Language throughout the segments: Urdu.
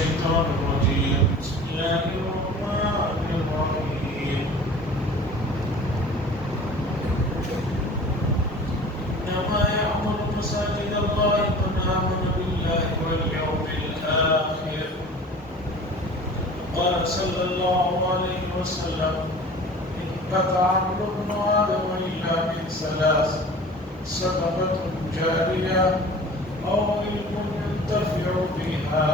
الشيطان الرجيم بسم الله الرحمن الرحيم إنما يعمر مساجد الله من آمن بالله واليوم الآخر قال صلى الله عليه وسلم انقطع عمل ابن آدم إلا من ثلاث صدقة جارية أو علم ينتفع بها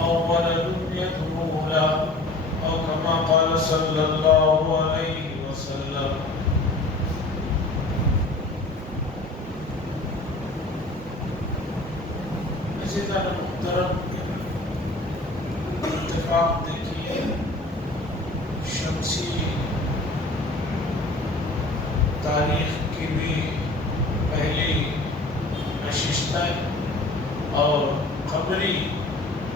أو ولد يدعو له أو كما قال صلى الله عليه وسلم. عزیزان محترم، اتفاق دیکھیے شمسی تاریخ کی بھی پہلی نشست ہے اور قمری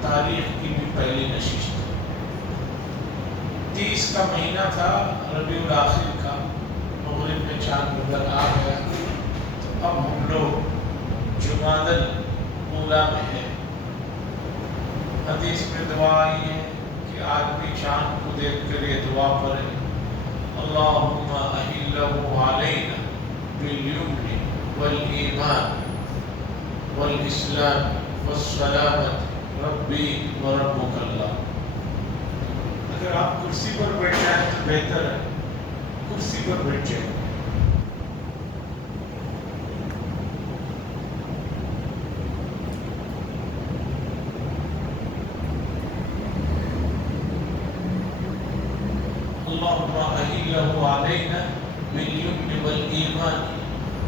تاریخ کی بھی پہلی نشست ہے. 30 کا مہینہ تھا ربیع الاخر کا، مغرب میں چاند نظر آ گیا. تو اب ہم لوگ جمادی الاولیٰ میں ہیں. حدیث میں دعا آئی ہے کہ آدمی چاند کو دیکھ کر یہ دعا پڑھے، اللہم احلہ علینا بالیمن والایمان والاسلام والسلامت ربی وربک اللہ. اگر آپ کرسی پر بیٹھ جائیں تو بہتر ہے، کرسی پر بیٹھ جائیں. اللہم احلہ علینا بالیمن والایمان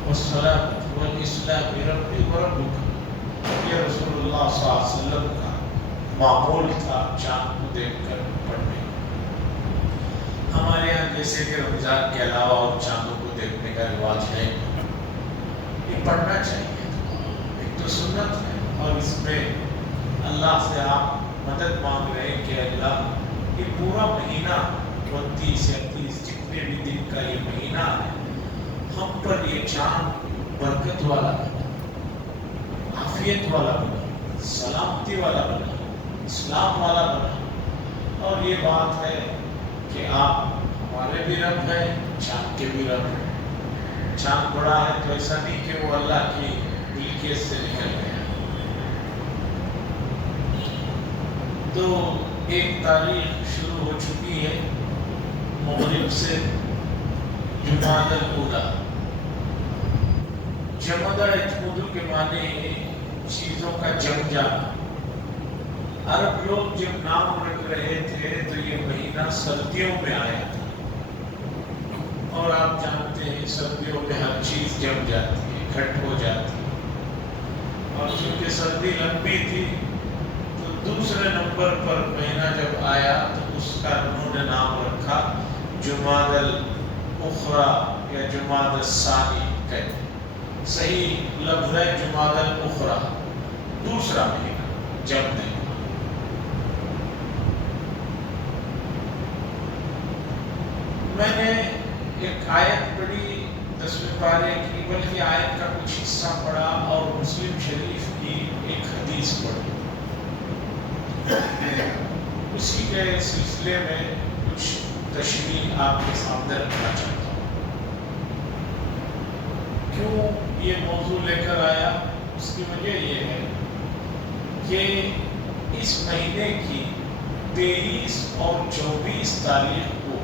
والسلامت والاسلام ربی وربک. یہ رسول اللہ صلی اللہ علیہ وسلم کا معمول تھا چاند کو دیکھ کر پڑھنے. ہمارے یہاں جیسے کہ رمضان کے علاوہ اور چاندوں کو دیکھنے کا رواج ہے، یہ پڑھنا چاہیے. ایک تو سنت ہے اور اس میں اللہ سے آپ مدد مانگ رہے ہیں کہ اللہ یہ پورا مہینہ 29 یا 30 جتنے بھی دن کا یہ مہینہ ہے، ہم پر یہ چاند برکت والا بنا، عافیت والا بنا، سلامتی والا بنا، اسلام والا بنا. اور یہ بات ہے کہ آپ ہمارے بھی رب ہیں، چاند کے بھی رب ہیں. چاند بڑا ہے تو ایسا نہیں کہ وہ اللہ کی ملکیت سے نکل گیا. تو ایک تاریخ شروع ہو چکی ہے مغرب سے، جمادی الاولیٰ. جمد اجمد کے معنی چیزوں کا جم جانا. عرب لوگ جب نام رکھ رہے تھے تو یہ مہینہ سردیوں میں آیا تھا، اور آپ جانتے ہیں سردیوں میں ہر چیز جم جاتی ہے، اکٹھ ہو جاتی ہے. اور چونکہ سردی لمبی تھی تو دوسرے نمبر پر مہینہ جب آیا تو اس کا انہوں نے نام رکھا جمادی الاخری یا جمادی الثانی. کہتے صحیح لفظ ہے جمادی الاخری، دوسرا مہینہ جب نہیں. میں نے ایک آیت پڑھی 10ویں پارے کی، بلکہ آیت کا کچھ حصہ پڑھا اور مسلم شریف کی ایک حدیث پڑھی. اسی کے سلسلے میں کچھ تشریح آپ کے سامنے رکھنا چاہتا ہوں. کیوں یہ موضوع لے کر آیا؟ اس کی وجہ یہ ہے کہ اس مہینے کی 23 اور 24 تاریخ کو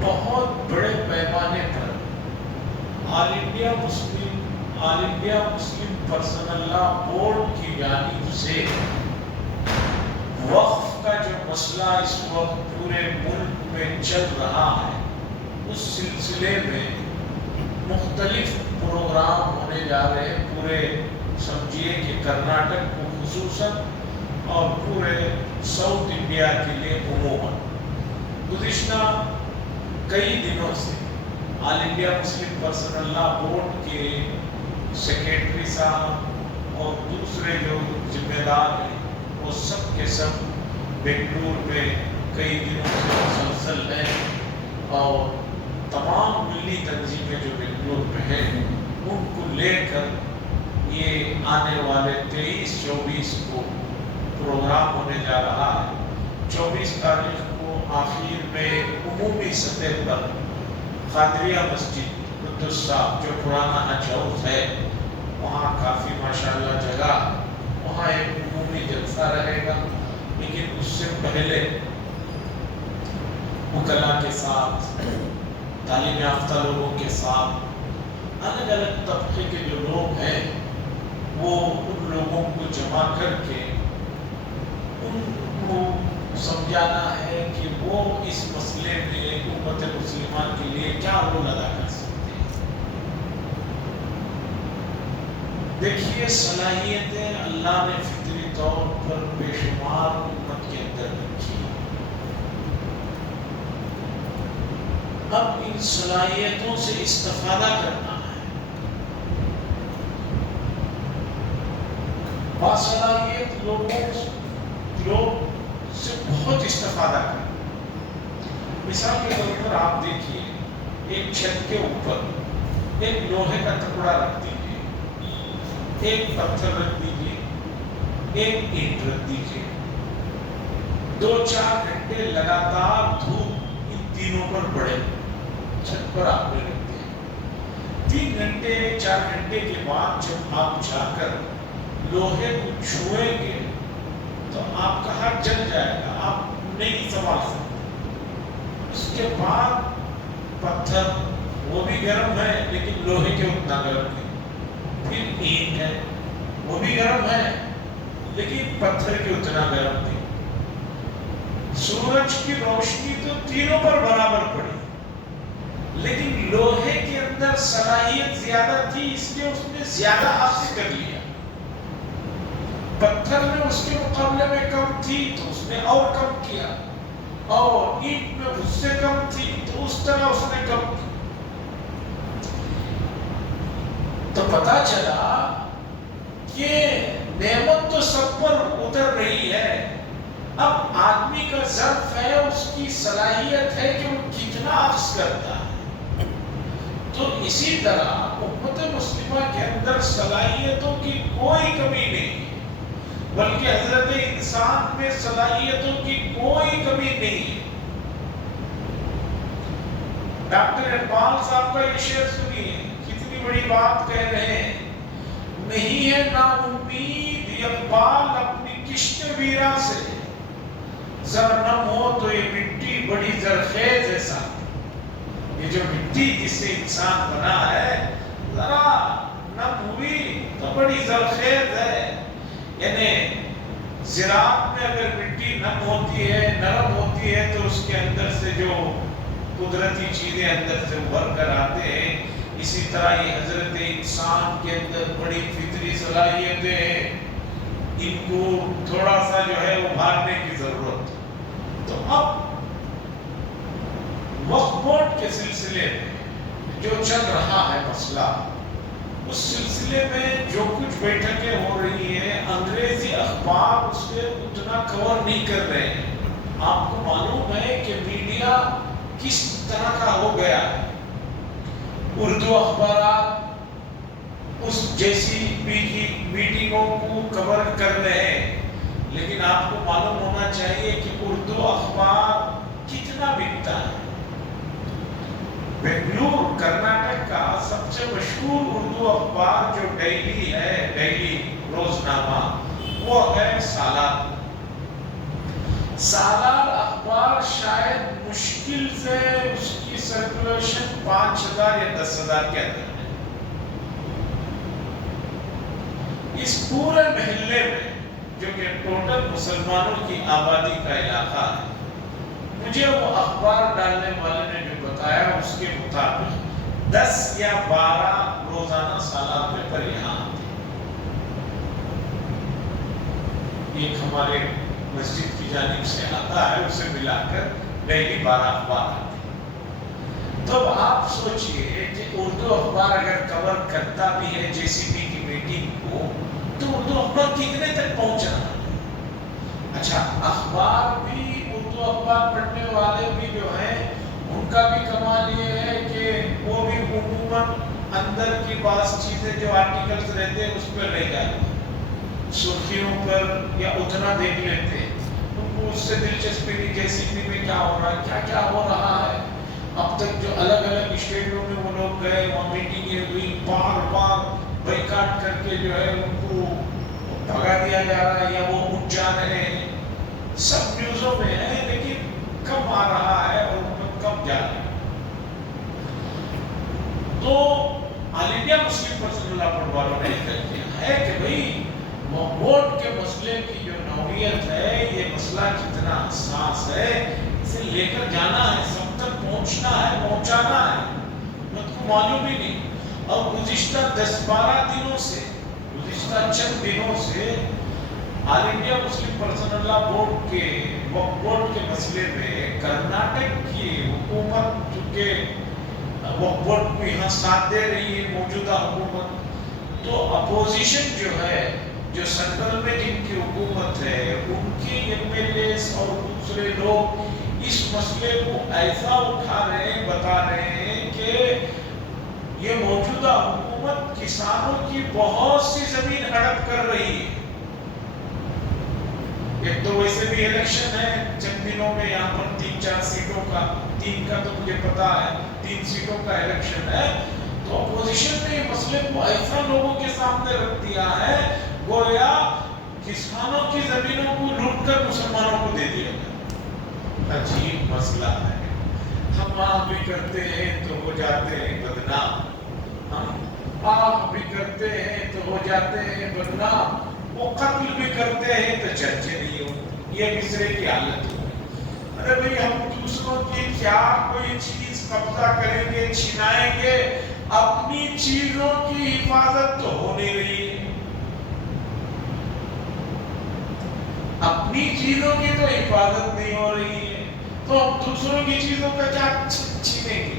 بہت بڑے پیمانے پر آل انڈیا مسلم پرسنل لا بورڈ کی جانب سے وقف کا جو مسئلہ اس وقت پورے ملک میں چل رہا ہے، اس سلسلے میں مختلف پروگرام ہونے جا رہے ہیں. پورے سمجھیے کہ کرناٹک کو خصوصاً اور پورے ساؤتھ انڈیا کے لیے عموماً. گزشتہ کئی دنوں سے آل انڈیا مسلم پرسنل لا بورڈ کے سیکریٹری صاحب اور دوسرے جو ذمہ دار ہیں وہ سب کے سب بنگلور میں کئی دنوں سے مسلسل ہیں، اور تمام ملی تنظیمیں جو بنگلور میں ہیں ان کو لے کر یہ آنے والے 23-24 کو پروگرام ہونے جا رہا ہے۔ 24 تاریخ کو آخر میں عمومی سطح پر قادریہ مسجد قدس صاحب جو پرانا اچھوت ہے وہاں کافی ماشاءاللہ جگہ، وہاں ایک عمومی جلسہ رہے گا، لیکن اس سے پہلے وکلاء کے ساتھ، تعلیم یافتہ لوگوں کے ساتھ، الگ الگ طبقے کے جو لوگ ہیں وہ ان لوگوں کو جمع کر کے ان کو سمجھانا ہے کہ وہ اس مسئلے میں امت مسلمہ کے لیے کیا رول ادا کر سکتے ہیں۔ دیکھیے صلاحیتیں اللہ نے فطری طور پر بے شمار امت کے اندر رکھی، اب ان صلاحیتوں سے استفادہ کرنا ہے۔ باصلاحیت لوگ سے بہت استفادہ کریں۔ مثال کے طور پر آپ دیکھیے، ایک چھت کے اوپر ایک لوہے کا ٹکڑا رکھ دیجیے، ایک پتھر رکھ دیجیے، ایک اینٹ رکھ دیجیے، 2-4 گھنٹے لگاتار دھوپ ان تینوں پر پڑے، چھت پر آپ نے رکھ دیا۔ 3 گھنٹے 4 گھنٹے کے بعد جب آپ جا کر لوہے کو چھوئیں گے تو آپ کا ہاتھ جل جائے گا، آپ نہیں سنبھال سکتے۔ اس کے بعد پتھر وہ بھی گرم ہے لیکن لوہے کے اتنا گرم نہیں، پھر اینٹ ہے وہ بھی گرم ہے لیکن پتھر کے اتنا گرم نہیں۔ سورج کی روشنی تو تینوں پر برابر پڑی، لیکن لوہے کے اندر صلاحیت زیادہ تھی اس لیے اس نے زیادہ حاصل کر لیا، پتھر میں اس کے مقابلے میں کم تھی تو اس نے اور کم کیا، اور اینٹ میں اس سے کم تھی تو اس طرح اس نے کم کی۔ تو پتہ چلا کہ نعمت تو سب پر اتر رہی ہے، اب آدمی کا ظرف ہے، اس کی صلاحیت ہے کہ وہ کتنا اخذ کرتا ہے۔ تو اسی طرح امت مسلمہ کے اندر صلاحیتوں کی کوئی کمی نہیں، بلکہ حضرت انسان میں صلاحیتوں کی کوئی کمی نہیں ہے۔ ڈاکٹر اقبال صاحب کا یہ شعر سنیے، کتنی بڑی بات کہہ رہے ہیں۔ نہیں ہے نا امید اقبال اپنی کشت ویرا سے، زر نم ہو تو یہ مٹی بڑی زرخیز ہے ساتھ۔ یہ جو مٹی جس سے انسان بنا ہے ذرا نم ہوئی تو بڑی زرخیز ہے، یعنی زراعت میں اگر مٹی نم ہوتی ہے، نرم ہوتی ہے تو اس کے اندر سے جو قدرتی چیزیں اندر سے ابھر کر آتے ہیں، اسی طرح یہ حضرت انسان کے اندر بڑی فطری صلاحیتیں ہیں، ان کو تھوڑا سا جو ہے ابھارنے کی ضرورت۔ تو اب وقف بورڈ کے سلسلے میں جو چل رہا ہے مسئلہ، اس سلسلے میں جو کچھ بیٹھکیں ہو رہی ہیں، انگریزی اخبار اس سے اتنا کور نہیں کر رہے ہیں۔ آپ کو معلوم ہے کہ میڈیا کس طرح کا ہو گیا ہے، اردو اخبارات اس جیسی میٹنگوں کو کور کر رہے ہیں، لیکن آپ کو معلوم ہونا چاہیے کہ اردو اخبار کتنا بکتا ہے۔ بنگلور کرناٹک کا سب سے مشہور اردو اخبار جو ڈیلی ہے، ڈیلی روزنامہ، وہ ہے سالار۔ سالار اخبار شاید مشکل سے اس کی سرکولیشن 5,000 یا 10,000 کے اندر ہے۔ اس پورے محلے میں جو کہ ٹوٹل مسلمانوں کی آبادی کا علاقہ ہے، مجھے وہ اخبار ڈالنے والے نے جو بتایا اس کے مطابق 10 یا 12 روزانہ سالار پیپر یہاں آتے ہیں۔ ایک ہمارے مسجد کی جانب سے آتا ہے، اسے ملا کر ڈیلی 12 اخبار آتے ہیں۔ تو اب آپ سوچئے کہ اردو اخبار اگر کور کرتا بھی ہے JCB کی میٹنگ کو، تو اردو اخبار کتنے تک پہنچ رہا ہے؟ اچھا، اخبار بھی، اردو اخبار پڑھنے والے بھی جو ہیں، ان کا بھی کمال یہ ہے کہ وہ بھی عموماً اندر کی بعض چیزیں جو آرٹیکلز رہتے ہیں اس پر رہ جائے، سرخیوں پر یا اتنا دیکھ لیتے ہیں، ان کو اس سے دلچسپی نہیں کہ سڈنی میں کیا ہو رہا ہے، کیا کیا ہو رہا ہے۔ اب تک جو الگ الگ اسٹیٹوں میں وہ لوگ گئے، وہاں میٹنگیں ہوئی، بار بار بائیکاٹ کر کے جو ہے ان کو بھگا دیا جا رہا ہے یا وہ اٹھ جا رہے ہیں، سب نیوزوں میں ہے، لیکن کب آ رہا ہے اور کب جا رہا ہے۔ تو آل انڈیا مسلم پرسنل لا بورڈ والوں نے کیا ہے کہ بھئی وقف کے مسئلے کی جو نوعیت ہے، یہ مسئلہ کتنا حساس ہے، اسے لے کر جانا ہے، سب تک پہنچنا ہے، پہنچانا ہے، مجھ کو معلوم ہی نہیں۔ اور گزشتہ 10-12 دنوں سے، گزشتہ چند دنوں سے آل انڈیا مسلم پرسنل لا بورڈ کے وقف بورڈ کے مسئلے میں کرناٹک کی حکومت، چونکہ وقف بورڈ کو یہاں ساتھ دے رہی ہے موجودہ حکومت، تو اپوزیشن جو ہے، جو سینٹرل میں جن کی حکومت ہے، ان کی ایم ایل ایز اور دوسرے لوگ اس مسئلے کو ایسا اٹھا رہے ہیں، بتا رہے ہیں کہ یہ موجودہ حکومت کسانوں کی بہت سی زمین ہڑپ کر رہی ہے۔ ایک تو ویسے بھی الیکشن ہے چند دنوں میں، یہاں پر 3-4 سیٹوں کا، 3 کا تو مجھے پتا ہے، 3 سیٹوں کا الیکشن ہے، تو اپوزیشن نے یہ مسئلے کو ایسا لوگوں کے سامنے رکھ دیا ہے گویا کسانوں کی زمینوں کو لوٹ کر مسلمانوں کو دے دیا گیا۔ عجیب مسئلہ ہے۔ ہم آہ بھی کرتے ہیں تو ہو جاتے ہیں بدنام، ہم آہ بھی کرتے ہیں تو ہو جاتے ہیں بدنام، وہ قتل بھی کرتے ہیں تو چرچے نہیں ہوتے، یہ مصرے کی حالت ہے۔ ارے بھئی ہم دوسروں کی کیا کوئی چیز قبضہ کریں گے، چھنائیں گے، اپنی چیزوں کی حفاظت تو ہو نہیں رہی ہے، اپنی چیزوں کی تو حفاظت نہیں ہو رہی ہے، تو ہم دوسروں کی چیزوں کا کیا چھینیں گے؟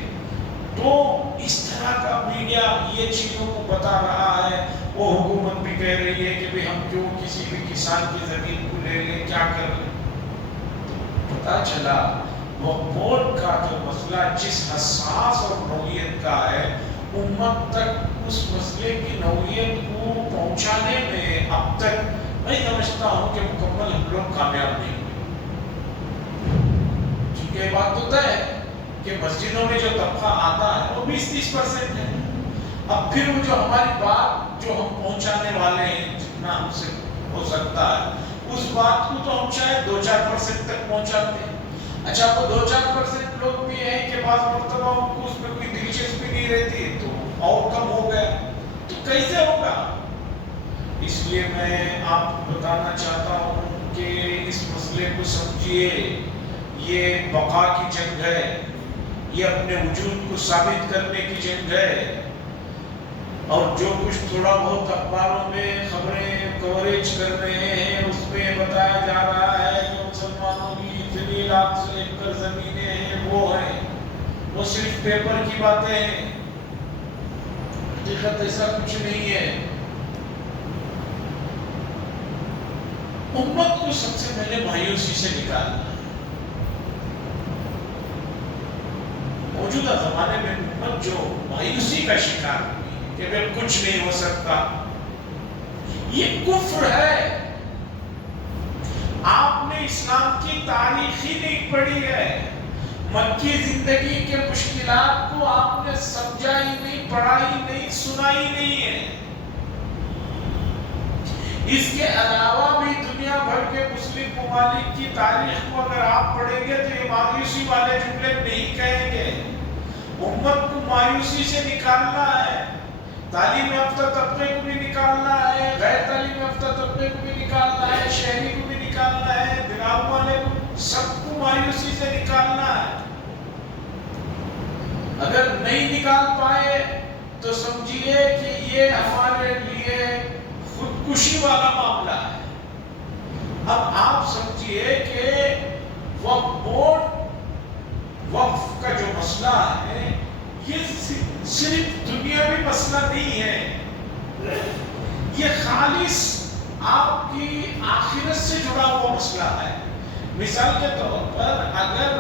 تو اس طرح کا میڈیا یہ چیزوں کو بتا رہا ہے، وہ حکومت بھی کہہ رہی ہے کہ بھئی ہم کیوں کسی بھی کسان کی زمین کو لے لیں، کیا کر لیں۔ پتا چلا وقف بورڈ کا جو مسئلہ جس حساس اور نوعیت کا ہے، امت تک اس مسئلے کی نوعیت کو پہنچانے میں اب تک میں سمجھتا ہوں کہ مکمل ہم لوگ کامیاب نہیں ہوئے۔ چونکہ یہ بات تو طے ہے کہ مسجدوں میں جو طبقہ آتا ہے وہ 20-30% ہے، اب پھر وہ جو ہماری بات جو ہم پہنچانے والے ہیں، جتنا ہم سے ہو سکتا ہے، اس بات کو تو ہم شاید 2-4% تک پہنچاتے ہیں۔ اچھا وہ 2-4% لوگ بھی ہیں کہ بعض مرتبہ ان کو اس میں کوئی دلچسپی نہیں رہتی تو اور کم ہو گیا، تو کیسے ہوگا؟ اس لیے میں آپ کو بتانا چاہتا ہوں کہ اس مسئلے کو سمجھیے، یہ بقا کی جنگ ہے، یہ اپنے وجود کو ثابت کرنے کی جنگ ہے، اور جو کچھ تھوڑا بہت اخباروں میں خبریں کوریج کر رہے ہیں اس میں بتایا جا رہا ہے کہ مسلمانوں کی اتنی لاکھ سے ایکڑ زمینیں ہیں، وہ ہیں، وہ صرف پیپر کی باتیں ہیں، حقیقت ایسا کچھ نہیں ہے۔ امت کو سب سے پہلے مایوسی سے نکالنا، موجودہ زمانے میں امت جو مایوسی کا شکار ہوئی کہ پھر کچھ نہیں ہو سکتا، یہ کفر ہے۔ آپ نے اسلام کی تاریخ ہی نہیں پڑھی ہے، مکی زندگی کے مشکلات کو آپ نے سمجھا ہی نہیں، پڑھا ہی نہیں، سنا ہی نہیں ہے۔ اس کے علاوہ بھی دنیا بھر کے مسلم ممالک کی تاریخ کو اگر آپ پڑھیں گے تو یہ مایوسی والے جملے نہیں کہیں گے۔ امت کو مایوسی سے نکالنا ہے، تعلیم یافتہ طبقے کو بھی نکالنا ہے، غیر تعلیم یافتہ طبقے کو بھی نکالنا ہے، شہری کو بھی نکالنا ہے، دماغ والے کو، سب کو مایوسی سے نکالنا ہے۔ اگر نہیں نکال پائے تو سمجھیے کہ یہ ہمارے لیے خودکشی والا معاملہ ہے۔ اب آپ سمجھیے کہ وقف بورڈ، وقف کا جو مسئلہ ہے یہ صرف دنیاوی مسئلہ نہیں ہے، یہ خالص آپ کی آخرت سے جڑا ہوا مسئلہ ہے۔ مثال کے طور پر اگر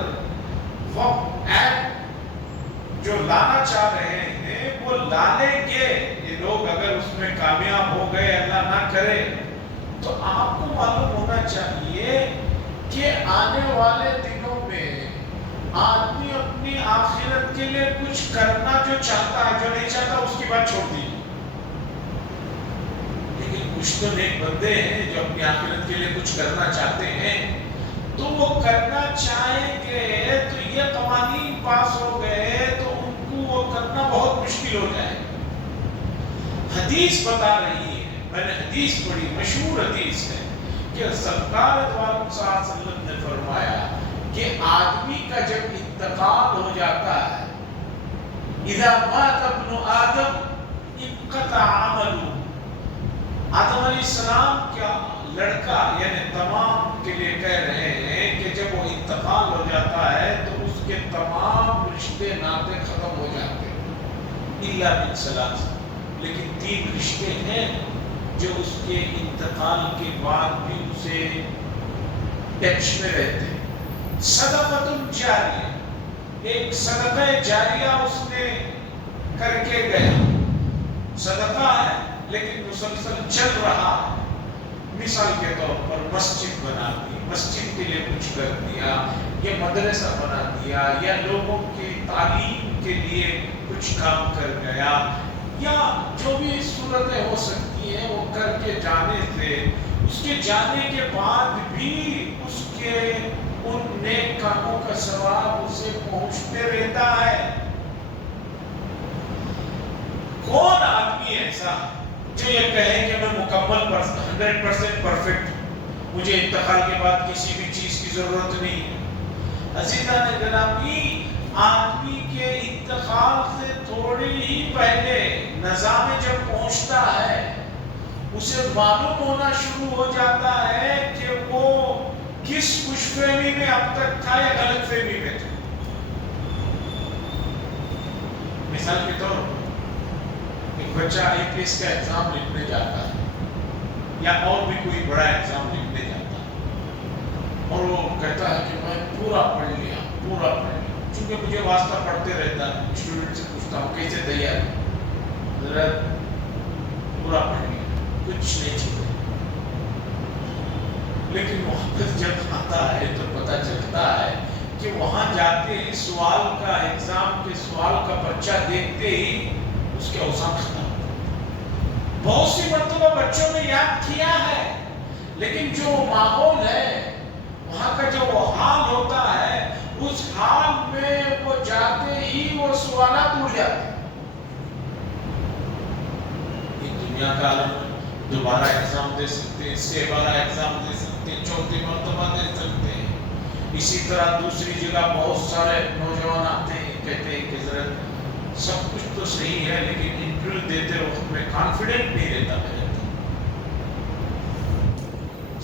وقف ایکٹ جو لانا چاہ رہے ہیں ہیں وہ لالیں گے. یہ لوگ اگر اس میں کامیاب ہو گئے، اللہ نہ کرے، تو آپ کو معلوم ہونا چاہیے کہ آنے والے دنوں میں آدمی اپنی آخرت کے لیے کچھ کرنا جو چاہتا ہے، جو نہیں چاہتا اس کی بات چھوڑ دی. لیکن کچھ تو نیک بندے ہیں جو اپنی آخرت کے لیے کچھ کرنا چاہتے ہیں، تو وہ کرنا چاہیں گے تو یہ قوانین پاس ہو گئے تو ان کو وہ کرنا بہت مشکل ہو جائے. حدیث بتا رہی ہے، میں نے حدیث پڑھی، مشہور حدیث ہے کہ سرکار دو عالم صلی اللہ علیہ وسلم نے فرمایا کہ آدمی کا جب انتقال ہو جاتا ہے، اذا مات ابن آدم انقطع عمله. آدم علیہ السلام کا لڑکا یعنی تمام کے لیے کہہ رہے ہیں کہ جب وہ انتقال ہو جاتا ہے تو اس کے تمام رشتے ناطے ختم ہو جاتے ہیں الا من ثلاث. لیکن 3 رشتے ہیں جو اس کے انتقال کے بعد بھی اسے ٹچ میں رہتے ہیں. صدقۃ جاریہ، ایک صدقہ جاریہ اس نے کر کے گئے، صدقہ ہے لیکن مسلسل چل رہا ہے. مثال کے طور پر مسجد بنا دی، مسجد کے لیے کچھ کر دیا، یا مدرسہ بنا دیا، یا لوگوں کی تعلیم کے لیے کچھ کام کر گیا، یا جو بھی صورتیں ہو سکتی ہیں وہ کر کے جانے سے اس کے جانے کے بعد بھی اس کے ان نیک کاموں کا ثواب اسے پہنچتے رہتا ہے. کون آدمی ایسا جو یہ کہے کہ میں مکمل 100% پرفیکٹ، مجھے انتقال کے بعد کسی بھی چیز کی ضرورت نہیں ہے. عزیزان گرامی، آدمی کے انتقال سے تھوڑی ہی پہلے نظام جب پہنچتا ہے اسے معلوم ہونا شروع ہو جاتا ہے کہ وہ کس خوش فہمی میں اب تک تھا یا غلط فہمی میں تھا. مثال کے طور پر ایک بچہ IPS کا ایگزام لکھنے جاتا ہے یا اور بھی کوئی بڑا ایگزام لکھنے جاتا ہے اور وہ کہتا ہے کہ میں پورا پڑھ لیا. چونکہ مجھے واسطہ پڑھتے رہتا ہے، اسٹوڈنٹ سے پوچھتا ہوں کیسے تیار ہے، حضرت پورا پڑھ لیا، کچھ نہیں چھوڑے. لیکن وقت جب آتا ہے تو پتہ چلتا ہے کہ وہاں جاتے ہی سوال کا، ایگزام کے سوال کا پرچہ دیکھتے ہی اس کے اوسان ختم. بہت سی مرتبہ بچوں نے یاد کیا ہے، لیکن جو ماحول ہے وہاں کا جو وہ حال ہوتا ہے، اس حال میں وہ جاتے ہی وہ سوالات اڑ جاتے ہیں. ایک دنیا کا عالم دوبارہ ایگزام دے سکتے ہیں، اس سے بارہ ایگزام دے سکتے ہیں، 4تھی مرتبہ دے سکتے ہیں. اسی طرح دوسری جگہ بہت سارے نوجوان آتے ہیں، کہتے ہیں کہ ذرا سب کچھ تو صحیح ہے لیکن انٹرویو دیتے وقت میں کانفیڈنٹ نہیں رہتا میں.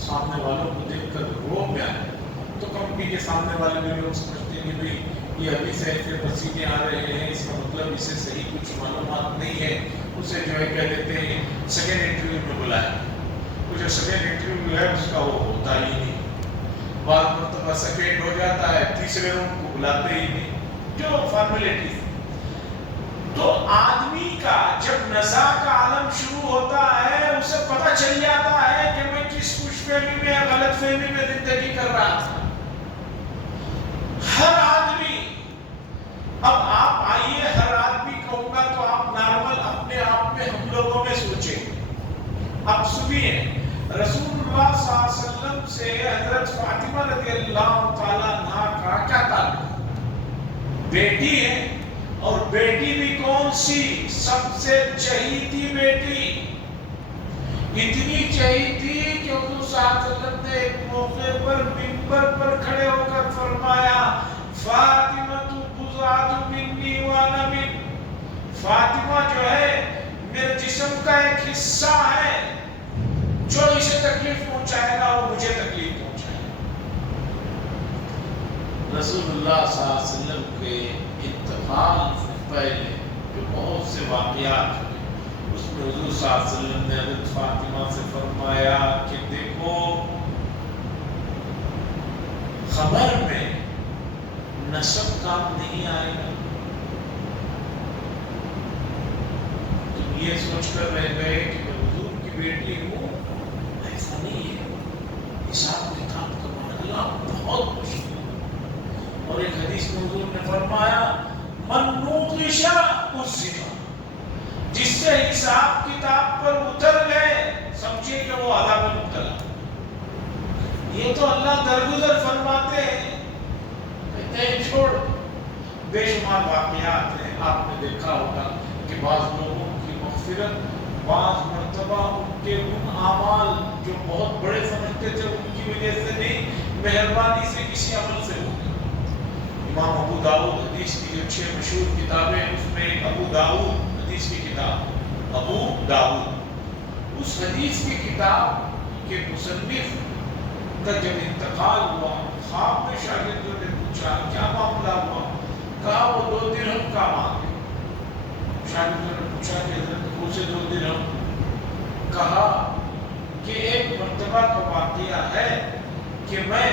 سامنے والوں کو دیکھ کر رو میں آئے تو کمپنی کے سامنے والے بھی لوگ سمجھتے ہیں کہ بھئی یہ ابھی سے ایسے پسینے آ رہے ہیں، اس کا مطلب اسے صحیح کچھ معلومات نہیں ہے. اسے جو ہے کہہ دیتے ہیں سیکنڈ انٹرویو میں بلایا. وہ جو سیکنڈ انٹرویو ہے اس کا وہ ہوتا ہی نہیں. بعض مرتبہ سیکنڈ ہو جاتا ہے، تیسرے روم کو بلاتے ہی نہیں، جو فارمیلٹیز. تو آدمی کا جب نزا کا عالم شروع ہوتا ہے اسے پتہ چل جاتا ہے کہ میں کس خوش فہمی میں یا غلط فہمی میں زندگی کر رہا تھا. ہر آدمی، اب آپ آئیے ہر آدمی کہوں گا تو آپ نارمل اپنے آپ میں ہم لوگوں میں سوچیں. اب سنیے، رسول اللہ صلی اللہ علیہ وسلم سے حضرت فاطمہ رضی اللہ تعالیٰ عنہا کا کیا تعلق؟ بیٹی ہے، اور بیٹی بھی کون سی؟ سب سے چہیتی بیٹی. اتنی چہیتی کہ حضور صلی اللہ علیہ وسلم نے ایک موقع پر منبر پر کھڑے ہو کر فرمایا فاطمہ بضعۃ منی وانا من. فاطمہ جو ہے میرے جسم کا ایک حصہ ہے، جو اسے تکلیف پہنچائے گا وہ مجھے تکلیف پہنچائے گا. رسول اللہ صلی اللہ علیہ وسلم کے انتقال سے پہلے جو بہت سے واقعات ہوئے، اس میں حضور صلی اللہ علیہ وسلم نے حضرت فاطمہ سے فرمایا کہ دیکھو خبر میں نسب کام نہیں آئے گا، یہ سوچ کر رہ گئے کہ میں حضور کی بیٹی ہوں، ایسا نہیں ہے، حساب کتاب کا معاملہ بہت مشکل ہے۔ اور ایک حدیث میں حضور نے فرمایا من نوقش عذب، جس سے حساب کتاب پر اتر گئے سمجھے کہ وہ عذاب میں مبتلا۔ یہ تو اللہ درگزر فرماتے ہیں، کہتے ہیں چھوڑ۔ بے شمار واقعات ہیں، آپ نے دیکھا ہوگا کہ بعض لوگوں کی مغفرت بعض مرتبہ ان کے ان اعمال جو بہت بڑے سمجھتے تھے ان کی وجہ سے نہیں، مہربانی سے کسی عمل سے ہو گیا۔ امام ابو داؤد حدیث کی جو 6 مشہور کتابیں ہیں، اس میں ایک ابو داؤد حدیث کی کتاب، ابو داؤد، اس حدیث کی کتاب کے مصنف کا جب انتقال ہوا، خواب میں شاگردوں نے پوچھا کیا معاملہ ہوا؟ کہا وہ 2 درہم کا مانگے۔ شاگردوں نے پوچھا کہ حضرت کون سے 2 درہم؟ کہا کہ ایک مرتبہ کا واقعہ ہے کہ میں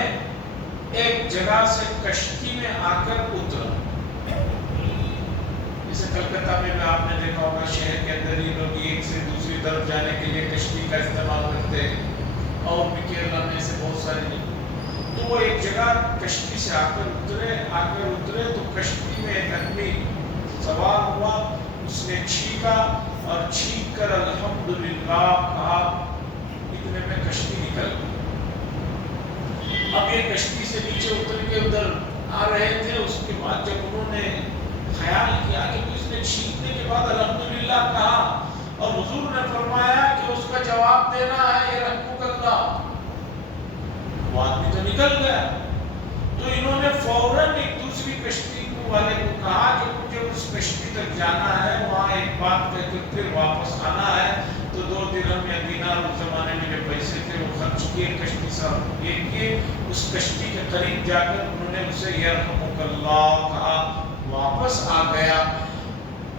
ایک جگہ سے کشتی میں آ کر اترا۔ جیسے کلکتہ میں آپ نے دیکھا ہوگا شہر کے اندر ہی لوگ ایک سے دوسری طرف جانے کے لیے کشتی کا استعمال کرتے ہیں، اور بھی کیرلا میں سے بہت سارے۔ تو وہ ایک جگہ کشتی سے آ کر اترے تو کشتی میں ایک آدمی سوار ہوا، اس نے چھینکا اور چھینک کر الحمدللہ کہا، اتنے میں کشتی نکل گئی۔ اب یہ کشتی سے نیچے اتر کے ادھر آ رہے تھے، اس کے بعد جب انہوں نے خیال کیا کہ اس نے چھینکنے کے بعد الحمدللہ کہا اور حضور نے فرمایا کہ اس کا جواب دینا ہے یہ رحمک اللہ، وہ آدمی تو نکل گیا۔ تو انہوں نے فوراً ایک دوسری کشتی والے کو کہا کہ مجھے اس کشتی تک جانا ہے، وہاں ایک بات کہہ کر پھر واپس آنا ہے۔ تو 2 درہم یا دینار اس زمانے میں جو پیسے تھے وہ خرچ کیے، کشتی صاحب یہ کہ اس کشتی کے قریب جا کر انہوں نے اسے یرحمک اللہ کہا، واپس آ گیا۔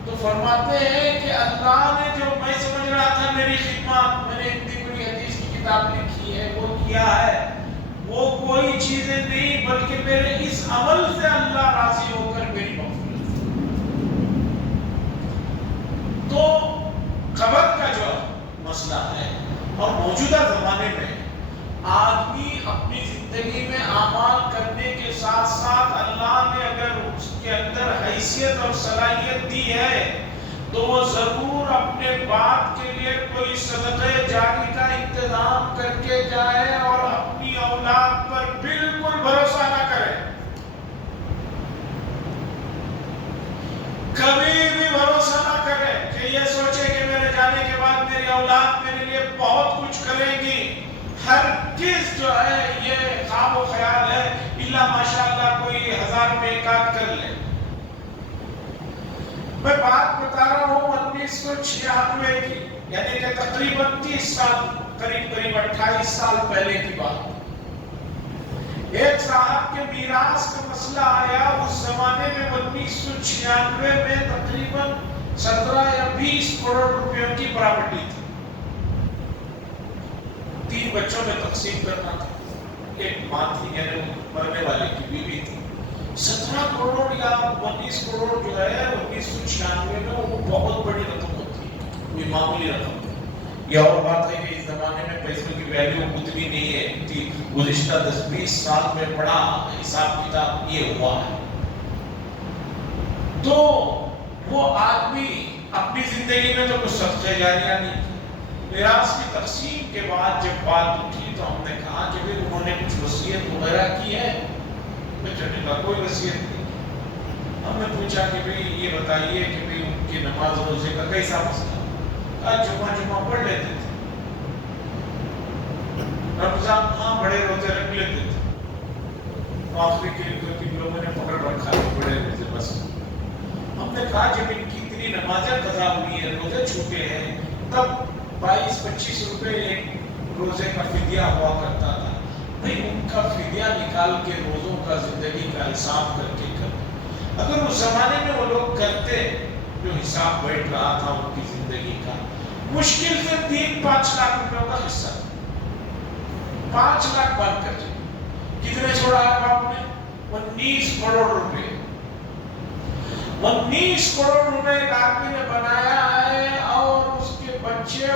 تو فرماتے ہیں کہ اللہ نے جو میں سمجھ رہا تھا میری خدمات، میں نے اتنی بڑی حدیث کی کتاب لکھی ہے، وہ کیا ہے، وہ کوئی چیزیں نہیں بلکہ میرے اس عمل سے اللہ راضی ہو کر میری مغفرت۔ تو قبر کا جو مسئلہ ہے، اور موجودہ زمانے میں آدمی اپنی زندگی میں اعمال کرنے کے ساتھ ساتھ اللہ نے اگر اس کے اندر حیثیت اور صلاحیت دی ہے تو وہ ضرور اپنے باپ کے لیے کوئی صدقہ جاری کا انتظام کر کے جائے اور اپنی اولاد پر بالکل بھروسہ نہ کرے، کبھی بھی بھروسہ نہ کرے کہ یہ سوچے کہ میرے جانے کے بعد میری اولاد میرے لیے بہت کچھ کرے گی۔ ہرگز جو ہے یہ خواب و خیال ہے، الا ماشاءاللہ کوئی 1000 میں ایک آدھ کر لے۔ میں بات بتا رہا ہوں 1996 کی، یعنی کہ تقریباً 30 سال، قریب 28 سال پہلے کی بات۔ ایک صاحب کے میراث کا مسئلہ آیا، اس زمانے میں 1996 میں تقریباً 17 یا 20 کروڑ روپیوں کی پراپرٹی تھی، 3 بچوں میں تقسیم کرنا تھا، ایک ماں تھی یعنی مرنے والے کی بیوی تھی۔ 17 کروڑ یا 19 کروڑ جو ہے 1996 میں وہ بہت بڑی رقم ہوتی ہے، کوئی معمولی رقم ہے۔ یہ اور بات ہے کہ اس زمانے میں پیسوں کی ویلیو اتنی نہیں ہے، گزشتہ 10-20 سال میں بڑا حساب کتاب یہ ہوا ہے۔ تو وہ آدمی اپنی زندگی میں تو کچھ صدقہ جاریہ نہیں، میراث کی تقسیم کے بعد جب بات اٹھی تو ہم نے کہا کہ بھی انہوں نے کچھ وصیت وغیرہ کی ہے؟ بچوں نے کہا کوئی وصیت نہیں۔ ہم نے پوچھا کہ بھی یہ بتائیے کہ بھی ان کی نماز روزے کا کیسا مسئلہ؟ کہا جمعہ پڑھ لیتے تھے، رمضان ہاں بڑے روزے رکھ لیتے تھے، آخری کے لوگوں نے پکڑ رکھا ہے بڑے روزے بس۔ ہم نے کہا جب ان کی اتنی نمازیں قضا ہوئی ہیں، روزے چھوٹے ہیں، تب 22-25 روپے ایک روزے کا فدیہ ہوا کرتا تھا، بھئی ان کا فدیہ نکال کے روزوں کا زندگی کا حساب کر کے کرتے۔ اگر اس زمانے میں وہ لوگ کرتے جو حساب بیٹھ رہا تھا ان کی زندگی کا، مشکل سے 3-5 لاکھ روپے کا حصہ، 5 لاکھ بند کر دیں، کتنے چھوڑا ہے باپ نے؟ 19 کروڑ روپے۔ 19 کروڑ روپے ایک آدمی نے بنایا ہے، اور بچے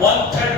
1/3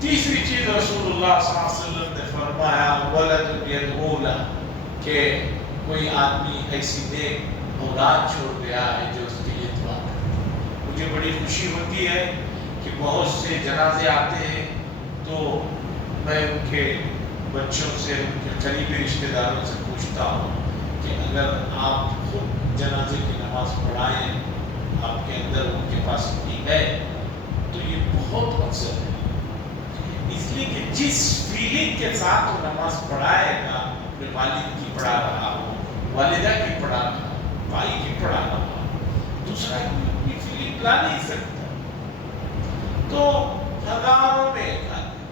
تیسری چیز رسول اللہ صلی اللہ علیہ وسلم نے فرمایا ولد یدعو کہ کوئی آدمی ایسی نیک اولاد چھوڑ گیا ہے جو اس کے لیے دعا کرے۔ مجھے بڑی خوشی ہوتی ہے کہ بہت سے جنازے آتے ہیں تو میں ان کے بچوں سے، ان کے قریبی رشتہ داروں سے پوچھتا ہوں کہ اگر آپ خود جنازے کی نماز پڑھائیں، آپ کے اندر ان کے پاس بھی ہے تو یہ بہت افضل ہے، اس لیے کہ جس فیلنگ کے ساتھ وہ نماز پڑھائے گا، اپنے والد کی پڑھا رہا ہو، والدہ کی پڑھا رہا ہو، بھائی کی پڑھا رہا ہو، دوسرا کی فیلنگ لا نہیں سکتا۔ تو ہزاروں میں ایک آدمی،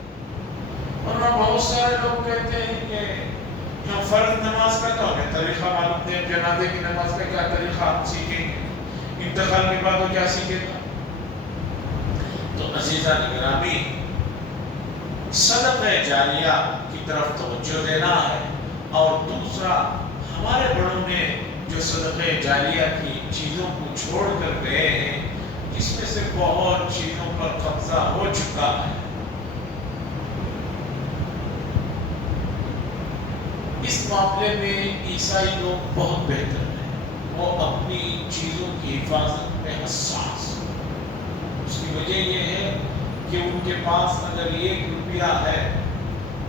ورنہ بہت سارے لوگ کہتے ہیں کہ ہم فرض نماز کا تو ہمیں طریقہ معلوم نہیں، جنازے کی نماز کا کیا طریقہ ہم سیکھیں گے، انتقال کے بعد وہ کیا سیکھے گا؟ تو عزیزان گرامی، صدقہ جاریہ کی طرف توجہ دینا ہے، اور دوسرا ہمارے بڑوں نے جو صدقہ جاریہ کی چیزوں کو چھوڑ کر گئے ہیں، جس میں سے بہت چیزوں پر قبضہ ہو چکا ہے۔ اس معاملے میں عیسائی لوگ بہت بہتر ہیں، وہ اپنی چیزوں کی حفاظت میں حساس ہیں۔ اس کی وجہ یہ ہے کہ ان کے پاس اگر 1 روپیہ ہے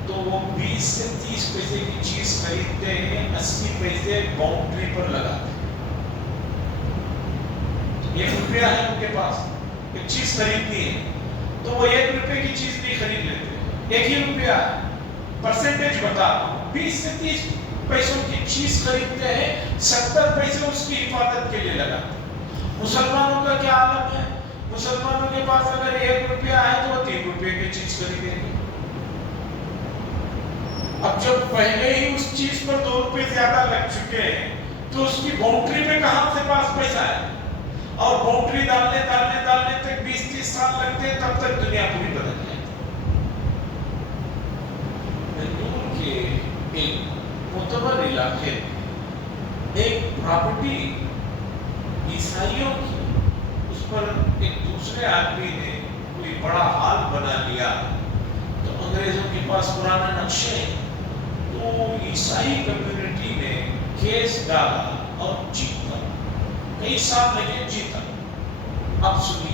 تو وہ 20 سے 30 پیسے کی چیز خریدتے ہیں، 80 پیسے باؤنڈری پر لگاتے ہیں۔ 1 روپیہ ہے ان کے پاس، ایک چیز خریدنی ہے تو وہ 1 روپے کی چیز نہیں خرید لیتے، 1 ہی روپیہ ہے، پرسنٹیج بتا رہا ہوں، 20 سے 30 پیسوں کی چیز خریدتے ہیں، 70 پیسے اس کی حفاظت کے لیے لگاتے ہیں۔ مسلمانوں کا کیا عالم ہے؟ مسلمانوں کے پاس اگر 1 روپیہ ہے تو وہ 3 روپے کی چیز خریدیں گے۔ اب جب پہلے ہی اس چیز پر 2 روپے زیادہ لگ چکے ہیں تو اس کی باؤنڈری میں کہاں سے پاس پیسہ ہے؟ اور باؤنڈری ڈالنے تک 20-30 سال لگتے ہیں، تب تک دنیا پوری بدل جاتی ہے۔ بنگلور کے ایک معتبر علاقے میں ایک پراپرٹی عیسائیوں کی، اس پر ایک دوسرے آدمی نے کوئی بڑا ہال بنا لیا، تو انگریزوں کے پاس پرانا نقشے ہیں، تو عیسائی کمیونٹی نے کیس ڈالا اور جیتا، کئی سال لگے جیتا۔ اب سنی،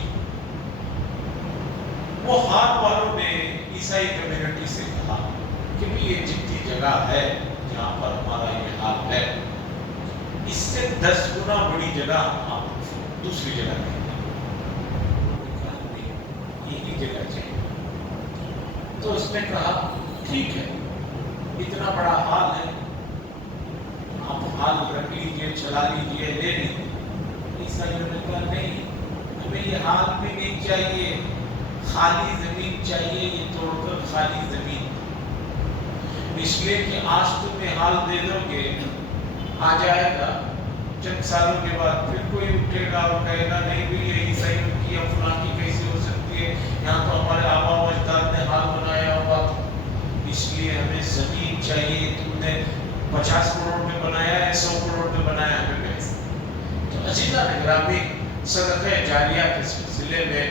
وہ ہال والوں نے عیسائی کمیونٹی سے کہا کہ یہ جتنی جگہ ہے جہاں پر ہمارا یہ ہال ہے، اس سے 10 گنا بڑی جگہ ہم آپ دوسری جگہ دیں گے، یہی جگہ چاہیے۔ تو اس نے کہا ٹھیک ہے، اتنا بڑا ہال ہے، آپ ہال رکھ لیجئے، چلا لیجئے، لے لیجئے۔ عیسائیوں نے کہا نہیں، ہمیں یہ ہال بھی نہیں چاہیے، خالی زمین چاہیے، یہ توڑ کر خالی زمین، اس لیے کہ آج تمہیں ہال دے دو گے، آ جائے گا چند سالوں کے بعد پھر کوئی اٹھے گا اور کہے گا نہیں بھی یہ عیسائیوں کی یا فلاں کی کیسے ہو سکتی ہے، یہاں تو ہمارے آبا و اجداد نے ہال بنایا ہوا، اس لیے ہمیں زمین چاہیے، تم نے 50 کروڑ میں بنایا ہے، 100 کروڑ میں بنایا ہے، ہمیں پیسے۔ تو عزیزان گرامی، صدقہ جاریہ کے سلسلے میں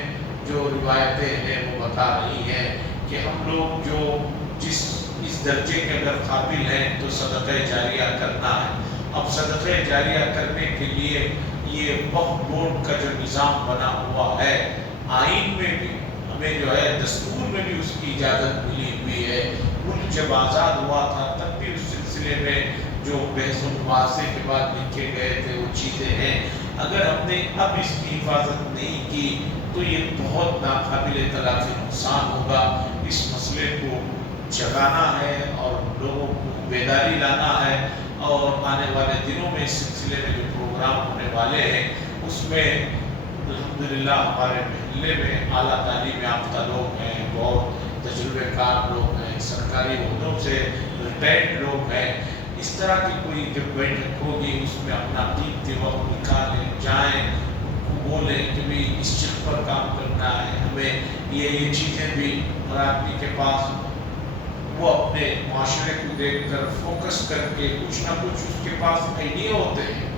جو روایتیں ہیں وہ بتا رہی ہیں کہ ہم لوگ جو اس درجے کے اگر قابل ہیں تو صدقہ جاریہ کرنا ہے۔ اب صدقہ جاریہ کرنے کے لیے یہ وقف بورڈ کا جو نظام بنا ہوا ہے، آئین میں بھی ہمیں جو ہے، دستور میں بھی اس کی اجازت ملی ہوئی ہے۔ ملک جب آزاد ہوا تھا تب بھی اس سلسلے میں جو بحث و مباحثے کے بعد لکھے گئے تھے وہ چیزیں ہیں، اگر ہم نے اب اس کی حفاظت نہیں کی تو یہ بہت ناقابل تلافی نقصان ہوگا۔ اس مسئلے کو جگانا ہے اور لوگوں کو بیداری لانا ہے، اور آنے والے دنوں میں اس سلسلے میں جو پروگرام ہونے والے ہیں اس میں الحمدللہ ہمارے محلے میں اعلیٰ تعلیم یافتہ لوگ ہیں، بہت تجربے کار لوگ ہیں، سرکاری عہدوں سے ریٹائرڈ لوگ ہیں، اس طرح کی کوئی جب بیٹھک ہوگی اس میں اپنا قیمتی وقت نکالیں، جائیں، بولیں کہ بھی اس چیز پر کام کرنا ہے، ہمیں یہ چیزیں بھی، ہر آدمی کے پاس وہ اپنے معاشرے کو دیکھ کر فوکس کر کے کچھ نہ کچھ اس کے پاس آئیڈیا ہوتے ہیں،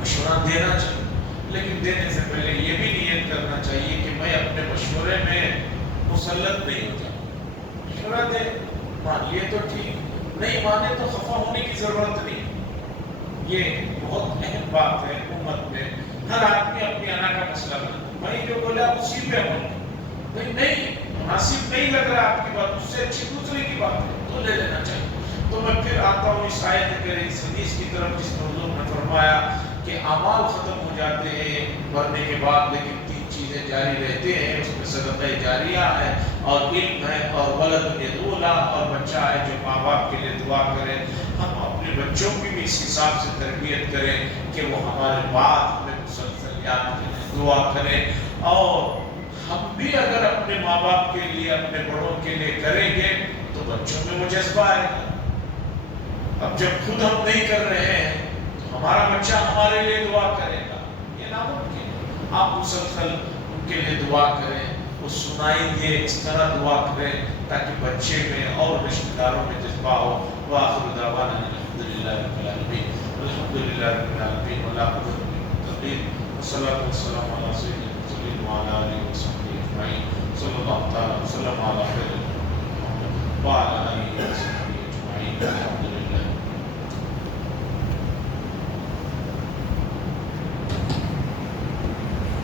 مشورہ دینا چاہیے، لیکن دینے سے پہلے یہ بھی نیت کرنا چاہیے کہ میں اپنے مشورے میں مسلط نہیں ہو جاؤ. شہرت ہے مان لیے تو ٹھیک, نہیں مانے تو خفا ہونے کی ضرورت نہیں. یہ بہت اہم بات ہے امت میں. ہر آدمی اپنی انا کا مسئلہ بنا, بھائی جو بولا اسی پہ عمل, بھائی نہیں مناسب نہیں لگ رہا آپ کی بات, اس سے اچھی دوسرے کی بات ہے تو لے لینا چاہیے. تو میں پھر آتا ہوں اس آیت کے اس حدیث کی طرف جس میں حضور نے فرمایا کہ اعمال ختم ہو جاتے ہیں مرنے کے بعد, لیکن تین چیزیں جاری رہتے ہیں. اس میں صدقہ جاریہ ہے, اور علم ہے, اور ولد یدعو لہ, اور بچہ ہے جو ماں باپ کے لیے دعا کرے. ہم اپنے بچوں کی بھی اس حساب سے تربیت کریں کہ وہ ہمارے بعد ہمیں مسلسل یاد کریں, دعا کریں. اور ہم بھی اگر اپنے ماں باپ کے لیے, اپنے بڑوں کے لیے کریں گے تو بچوں میں وہ جذبہ آئے گا. اب جب خود ہم نہیں کر رہے ہیں تو ہمارا بچہ ہمارے لیے دعا کرے گا, یہ ناممکن ہے. آپ مسلسل ان کے لیے دعا کریں, وہ سنائیں گے, اس طرح دعا کریں تاکہ بچے میں اور رشتہ داروں میں جذبہ ہو. وآخر دعوانا الحمدللہ رب العالمین, الحمدللہ رب العالمین, والعاقبۃ للمتقین, والصلاۃ والسلام علی سیدنا المرسلین وعلی آلہ وصحبہ اجمعین. صلی اللہ تعالی وسلم علی خیر محمد وعلی آلہ وصحبہ اجمعین.